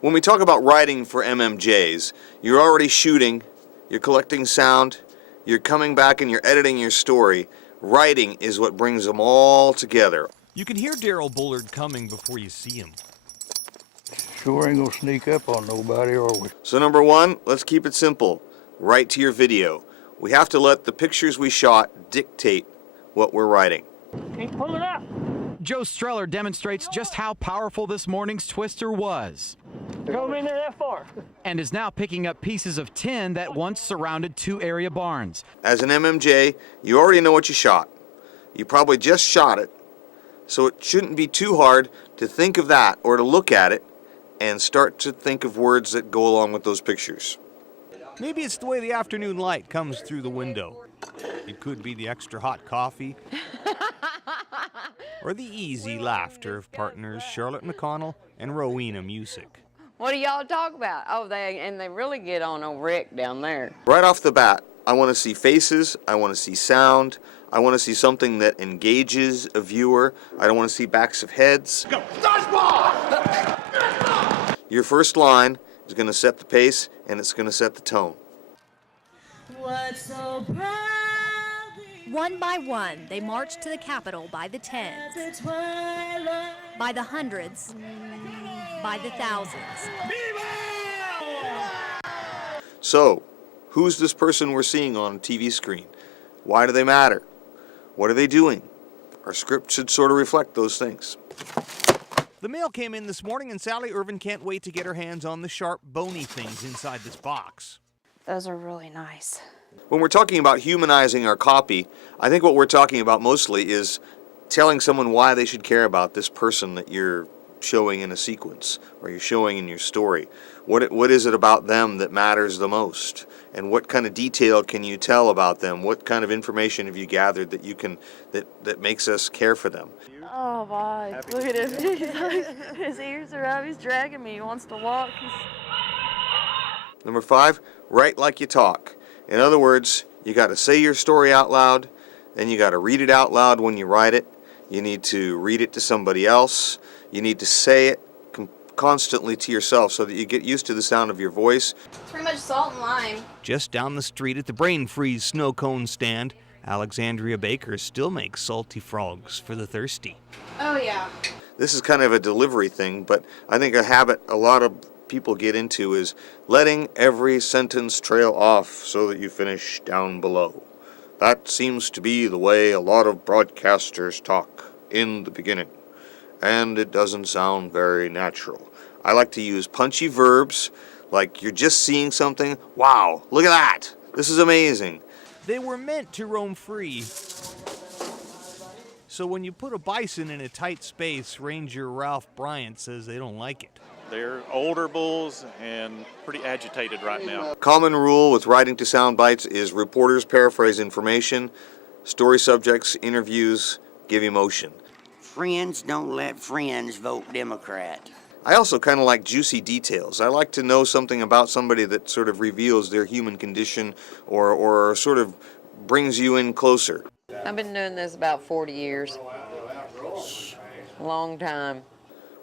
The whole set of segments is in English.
When we talk about writing for MMJs, you're already shooting, you're collecting sound, you're coming back and you're editing your story. Writing is what brings them all together. You can hear Daryl Bullard coming before you see him. Sure ain't gonna sneak up on nobody, are we? So number one, let's keep it simple. Write to your video. We have to let the pictures we shot dictate what we're writing. Okay, pull it up. Joe Streller demonstrates just how powerful this morning's twister was. Go in there that far. And is now picking up pieces of tin that once surrounded two area barns. As an MMJ, you already know what you shot. You probably just shot it, so it shouldn't be too hard to think of that or to look at it and start to think of words that go along with those pictures. Maybe it's the way the afternoon light comes through the window. It could be the extra hot coffee. Or the easy laughter of partners Charlotte McConnell and Rowena Music. What do y'all talk about? Oh, they really get on old Rick down there. Right off the bat, I want to see faces, I want to see sound, I want to see something that engages a viewer. I don't want to see backs of heads. Go! Dodgeball! Your first line is going to set the pace and it's going to set the tone. What's so proudly One by one, they marched to the Capitol by the tens, the twilight. by the hundreds, by the thousands. So, who's this person we're seeing on a TV screen? Why do they matter? What are they doing? Our script should sort of reflect those things. The mail came in this morning and Sally Irvin can't wait to get her hands on the sharp, bony things inside this box. Those are really nice. When we're talking about humanizing our copy, I think what we're talking about mostly is telling someone why they should care about this person that you're showing in a sequence or you're showing in your story. What is it about them that matters the most? And what kind of detail can you tell about them? What kind of information have you gathered that you can that makes us care for them? Oh my, look at him. His ears are out, he's dragging me, he wants to walk. Number 5, write like you talk. In other words, you got to say your story out loud, then you got to read it out loud when you write it. You need to read it to somebody else. You need to say it constantly to yourself so that you get used to the sound of your voice. It's pretty much salt and lime. Just down the street at the Brain Freeze snow cone stand, Alexandria Baker still makes salty frogs for the thirsty. Oh yeah. This is kind of a delivery thing, but I think a habit a lot of people get into is letting every sentence trail off so that you finish down below. That seems to be the way a lot of broadcasters talk in the beginning, and it doesn't sound very natural. I like to use punchy verbs, like you're just seeing something. Wow, look at that. This is amazing. They were meant to roam free. So when you put a bison in a tight space, Ranger Ralph Bryant says they don't like it. They're older bulls and pretty agitated right now. Common rule with writing to sound bites is reporters paraphrase information, story subjects, interviews, give emotion. Friends don't let friends vote Democrat. I also kind of like juicy details. I like to know something about somebody that sort of reveals their human condition or sort of brings you in closer. I've been doing this about 40 years. Long time.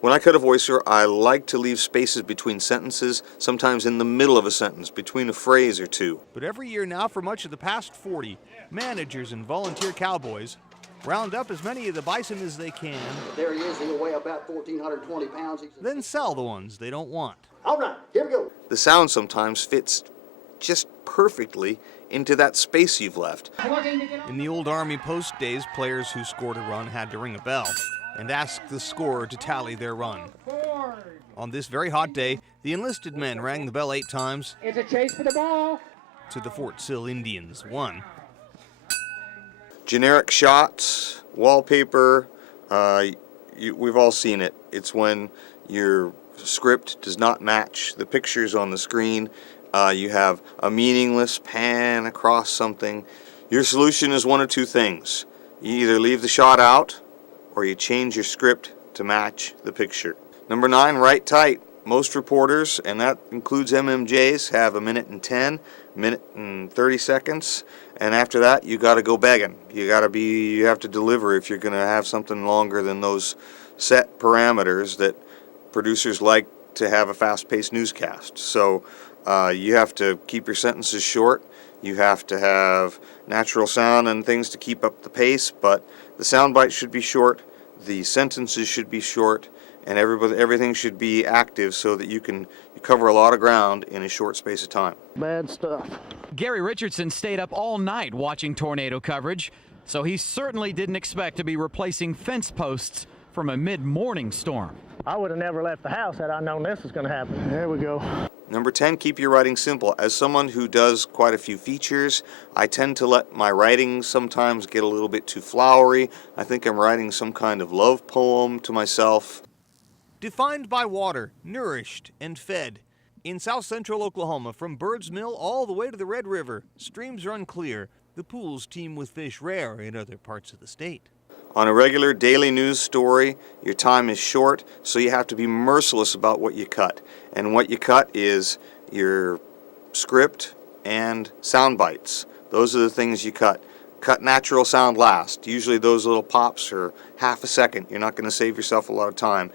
When I cut a voiceover, I like to leave spaces between sentences, sometimes in the middle of a sentence, between a phrase or two. But every year now, for much of the past 40, managers and volunteer cowboys round up as many of the bison as they can. There he is, he'll weigh about 1,420 pounds. Then sell the ones they don't want. All right, here we go. The sound sometimes fits just perfectly into that space you've left. In the old Army post days, players who scored a run had to ring a bell and ask the scorer to tally their run. On this very hot day, the enlisted men rang the bell 8 times. It's a chase for the ball. To the Fort Sill Indians 1. Generic shots, wallpaper, we've all seen it. It's when your script does not match the pictures on the screen. You have a meaningless pan across something. Your solution is one of two things. You either leave the shot out or you change your script to match the picture. Number 9, write tight. Most reporters, and that includes MMJs, have 1:10, 1:30 seconds, and after that you got to go begging. You have to deliver if you're going to have something longer than those set parameters that producers like to have a fast-paced newscast. So you have to keep your sentences short. You have to have natural sound and things to keep up the pace, but the sound bites should be short, the sentences should be short, and everything should be active so that you cover a lot of ground in a short space of time. Bad stuff. Gary Richardson stayed up all night watching tornado coverage, so he certainly didn't expect to be replacing fence posts from a mid-morning storm. I would have never left the house had I known this was going to happen. There we go. Number 10, keep your writing simple. As someone who does quite a few features, I tend to let my writing sometimes get a little bit too flowery. I think I'm writing some kind of love poem to myself. Defined by water, nourished and fed. In south central Oklahoma, from Bird's Mill all the way to the Red River, streams run clear. The pools teem with fish rare in other parts of the state. On a regular daily news story, your time is short, so you have to be merciless about what you cut. And what you cut is your script and sound bites. Those are the things you cut. Cut natural sound last. Usually those little pops are half a second. You're not going to save yourself a lot of time.